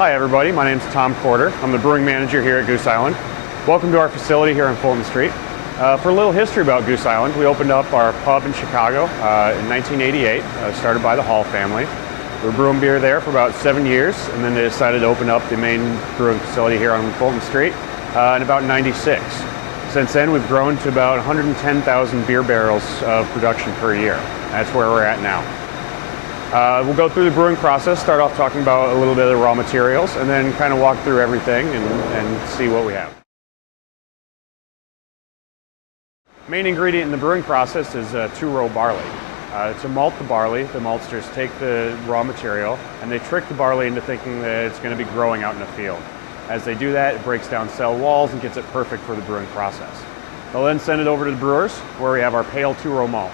Hi everybody, my name is Tom Corder. I'm the brewing manager here at Goose Island. Welcome to our facility here on Fulton Street. For a little history about Goose Island, we opened up our pub in Chicago in 1988, started by the Hall family. We were brewing beer there for about 7 years, and then they decided to open up the main brewing facility here on Fulton Street in about 96. Since then, we've grown to about 110,000 beer barrels of production per year. That's where we're at now. We'll go through the brewing process, start off talking about a little bit of the raw materials, and then kind of walk through everything and see what we have. Main ingredient in the brewing process is two-row barley. To malt the barley, the maltsters take the raw material and they trick the barley into thinking that it's going to be growing out in a field. As they do that, it breaks down cell walls and gets it perfect for the brewing process. They'll then send it over to the brewers, where we have our pale two-row malt.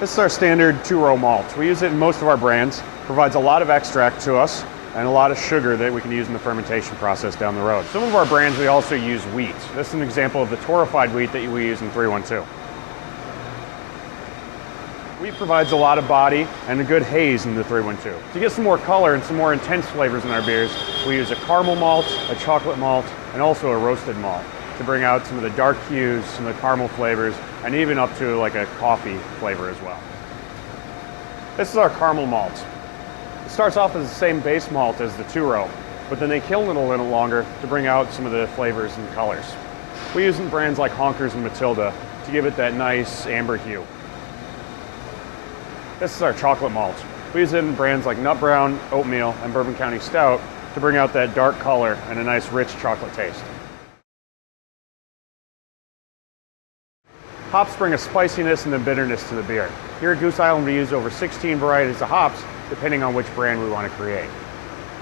This is our standard two-row malt. We use it in most of our brands. Provides a lot of extract to us and a lot of sugar that we can use in the fermentation process down the road. Some of our brands we also use wheat. This is an example of the torrefied wheat that we use in 312. Wheat provides a lot of body and a good haze in the 312. To get some more color and some more intense flavors in our beers, we use a caramel malt, a chocolate malt, and also a roasted malt to bring out some of the dark hues, some of the caramel flavors, and even up to like a coffee flavor as well. This is our caramel malt. It starts off as the same base malt as the two-row, but then they kiln it a little longer to bring out some of the flavors and colors. We use it in brands like Honkers and Matilda to give it that nice amber hue. This is our chocolate malt. We use it in brands like Nut Brown, Oatmeal, and Bourbon County Stout to bring out that dark color and a nice rich chocolate taste. Hops bring a spiciness and a bitterness to the beer. Here at Goose Island we use over 16 varieties of hops depending on which brand we want to create.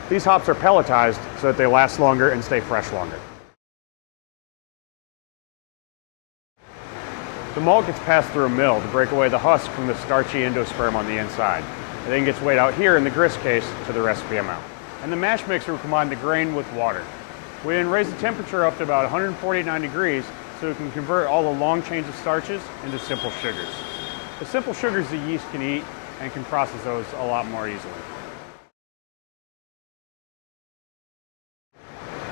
These hops are pelletized so that they last longer and stay fresh longer. The malt gets passed through a mill to break away the husk from the starchy endosperm on the inside. It then gets weighed out here in the grist case to the recipe amount. And the mash mixer will combine the grain with water. We then raise the temperature up to about 149 degrees so we can convert all the long chains of starches into simple sugars. The simple sugars the yeast can eat and can process those a lot more easily.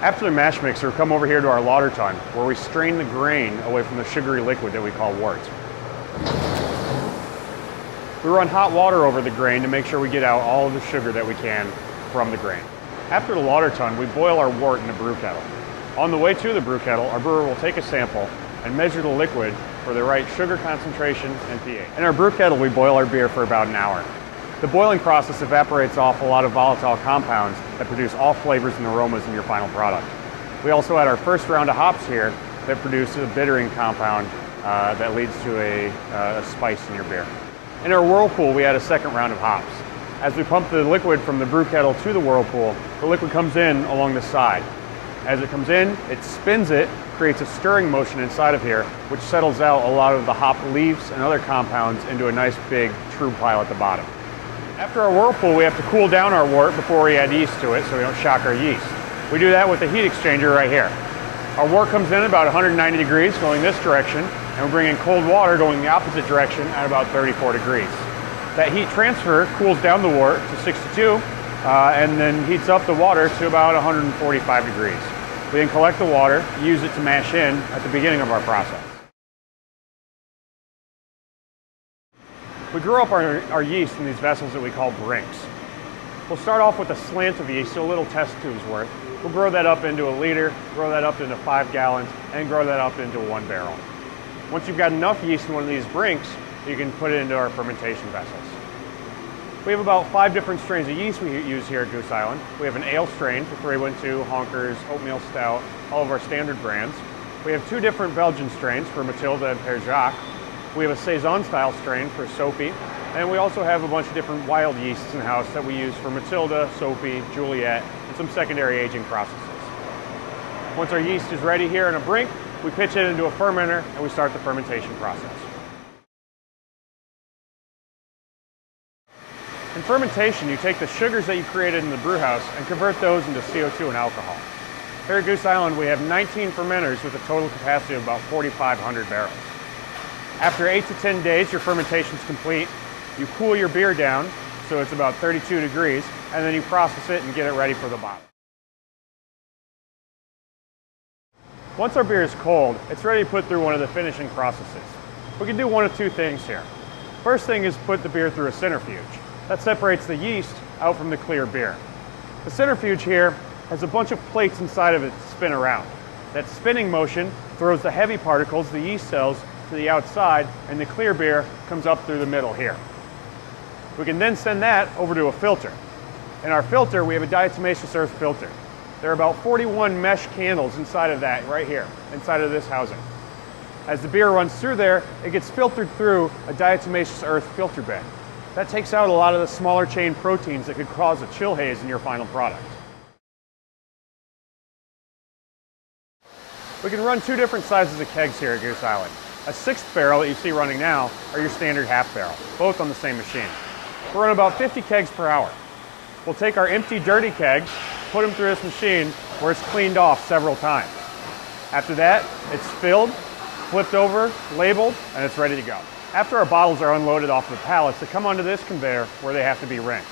After the mash mixer, come over here to our lauter tun, where we strain the grain away from the sugary liquid that we call wort. We run hot water over the grain to make sure we get out all of the sugar that we can from the grain. After the lauter tun, we boil our wort in a brew kettle. On the way to the brew kettle, our brewer will take a sample and measure the liquid for the right sugar concentration and pH. In our brew kettle, we boil our beer for about an hour. The boiling process evaporates off a lot of volatile compounds that produce all flavors and aromas in your final product. We also had our first round of hops here that produce a bittering compound that leads to a spice in your beer. In our whirlpool, we had a second round of hops. As we pump the liquid from the brew kettle to the whirlpool, the liquid comes in along the side. As it comes in, it spins it, creates a stirring motion inside of here, which settles out a lot of the hop leaves and other compounds into a nice big true pile at the bottom. After our whirlpool, we have to cool down our wort before we add yeast to it so we don't shock our yeast. We do that with the heat exchanger right here. Our wort comes in about 190 degrees going this direction, and we bring in cold water going the opposite direction at about 34 degrees. That heat transfer cools down the wort to 62 and then heats up the water to about 145 degrees. We then collect the water, use it to mash in at the beginning of our process. We grow up our yeast in these vessels that we call brinks. We'll start off with a slant of yeast, so a little test tube's worth. We'll grow that up into a liter, grow that up into 5 gallons, and grow that up into 1 barrel. Once you've got enough yeast in one of these brinks, you can put it into our fermentation vessels. We have about 5 different strains of yeast we use here at Goose Island. We have an ale strain for 312, Honkers, Oatmeal Stout, all of our standard brands. We have 2 different Belgian strains for Matilda and Père Jacques. We have a Saison style strain for Soapy, and we also have a bunch of different wild yeasts in the house that we use for Matilda, Soapy, Juliet, and some secondary aging processes. Once our yeast is ready here in a brink, we pitch it into a fermenter and we start the fermentation process. In fermentation, you take the sugars that you created in the brew house and convert those into CO2 and alcohol. Here at Goose Island, we have 19 fermenters with a total capacity of about 4,500 barrels. After 8 to 10 days, your fermentation is complete. You cool your beer down, so it's about 32 degrees, and then you process it and get it ready for the bottle. Once our beer is cold, it's ready to put through one of the finishing processes. We can do one of two things here. First thing is put the beer through a centrifuge. That separates the yeast out from the clear beer. The centrifuge here has a bunch of plates inside of it to spin around. That spinning motion throws the heavy particles, the yeast cells, to the outside, and the clear beer comes up through the middle here. We can then send that over to a filter. In our filter, we have a diatomaceous earth filter. There are about 41 mesh candles inside of that right here, inside of this housing. As the beer runs through there, it gets filtered through a diatomaceous earth filter bed. That takes out a lot of the smaller chain proteins that could cause a chill haze in your final product. We can run two different sizes of kegs here at Goose Island. A 6th barrel that you see running now are your standard half barrel, both on the same machine. We'll run about 50 kegs per hour. We'll take our empty, dirty kegs, put them through this machine where it's cleaned off several times. After that, it's filled, flipped over, labeled, and it's ready to go. After our bottles are unloaded off the pallets, they come onto this conveyor where they have to be rinsed.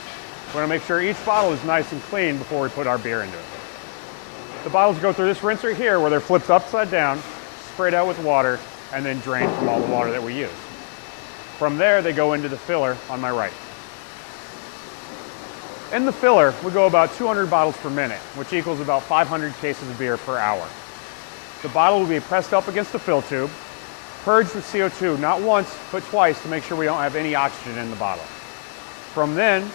We want to make sure each bottle is nice and clean before we put our beer into it. The bottles go through this rinser here where they're flipped upside down, sprayed out with water, and then drained from all the water that we use. From there, they go into the filler on my right. In the filler, we go about 200 bottles per minute, which equals about 500 cases of beer per hour. The bottle will be pressed up against the fill tube, purged with CO2 not once, but twice to make sure we don't have any oxygen in the bottle. From then,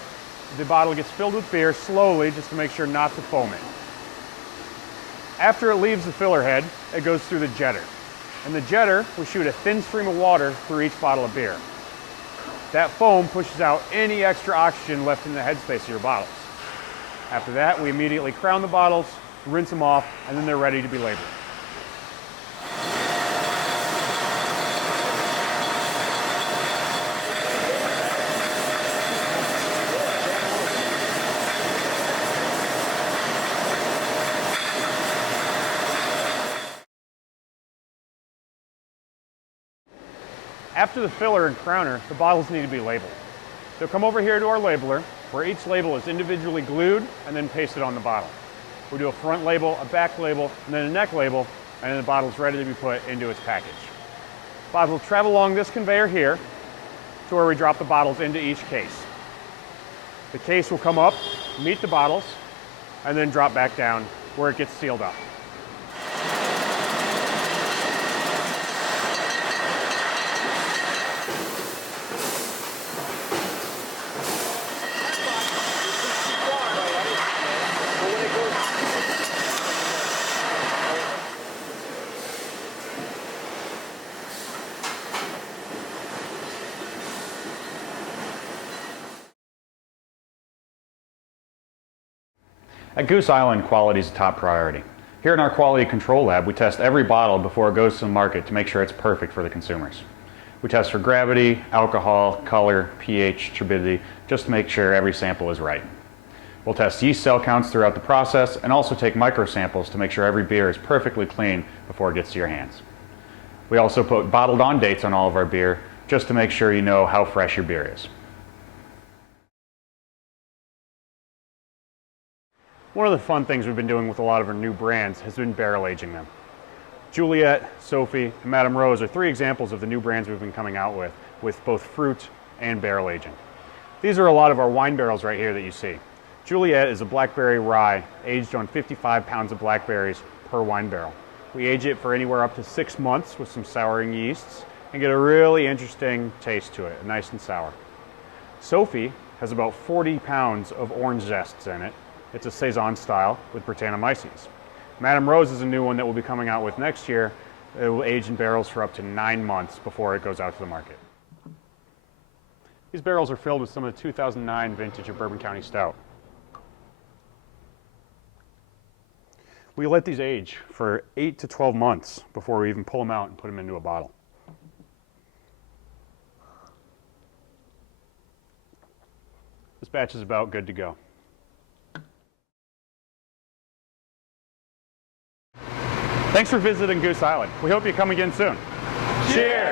the bottle gets filled with beer slowly just to make sure not to foam it. After it leaves the filler head, it goes through the jetter. In the jetter, we shoot a thin stream of water through each bottle of beer. That foam pushes out any extra oxygen left in the headspace of your bottles. After that, we immediately crown the bottles, rinse them off, and then they're ready to be labeled. After the filler and crowner, the bottles need to be labeled. They'll come over here to our labeler, where each label is individually glued and then pasted on the bottle. We do a front label, a back label, and then a neck label, and then the bottle is ready to be put into its package. Bottles will travel along this conveyor here to where we drop the bottles into each case. The case will come up, meet the bottles, and then drop back down where it gets sealed up. At Goose Island, quality is a top priority. Here in our quality control lab, we test every bottle before it goes to the market to make sure it's perfect for the consumers. We test for gravity, alcohol, color, pH, turbidity, just to make sure every sample is right. We'll test yeast cell counts throughout the process and also take micro samples to make sure every beer is perfectly clean before it gets to your hands. We also put bottled on dates on all of our beer just to make sure you know how fresh your beer is. One of the fun things we've been doing with a lot of our new brands has been barrel aging them. Juliet, Sophie, and Madame Rose are three examples of the new brands we've been coming out with both fruit and barrel aging. These are a lot of our wine barrels right here that you see. Juliet is a blackberry rye aged on 55 pounds of blackberries per wine barrel. We age it for anywhere up to 6 months with some souring yeasts and get a really interesting taste to it, nice and sour. Sophie has about 40 pounds of orange zests in it. It's a Saison style with Brettanomyces. Madame Rose is a new one that we'll be coming out with next year. It will age in barrels for up to 9 months before it goes out to the market. These barrels are filled with some of the 2009 vintage of Bourbon County Stout. We let these age for 8 to 12 months before we even pull them out and put them into a bottle. This batch is about good to go. Thanks for visiting Goose Island. We hope you come again soon. Cheers!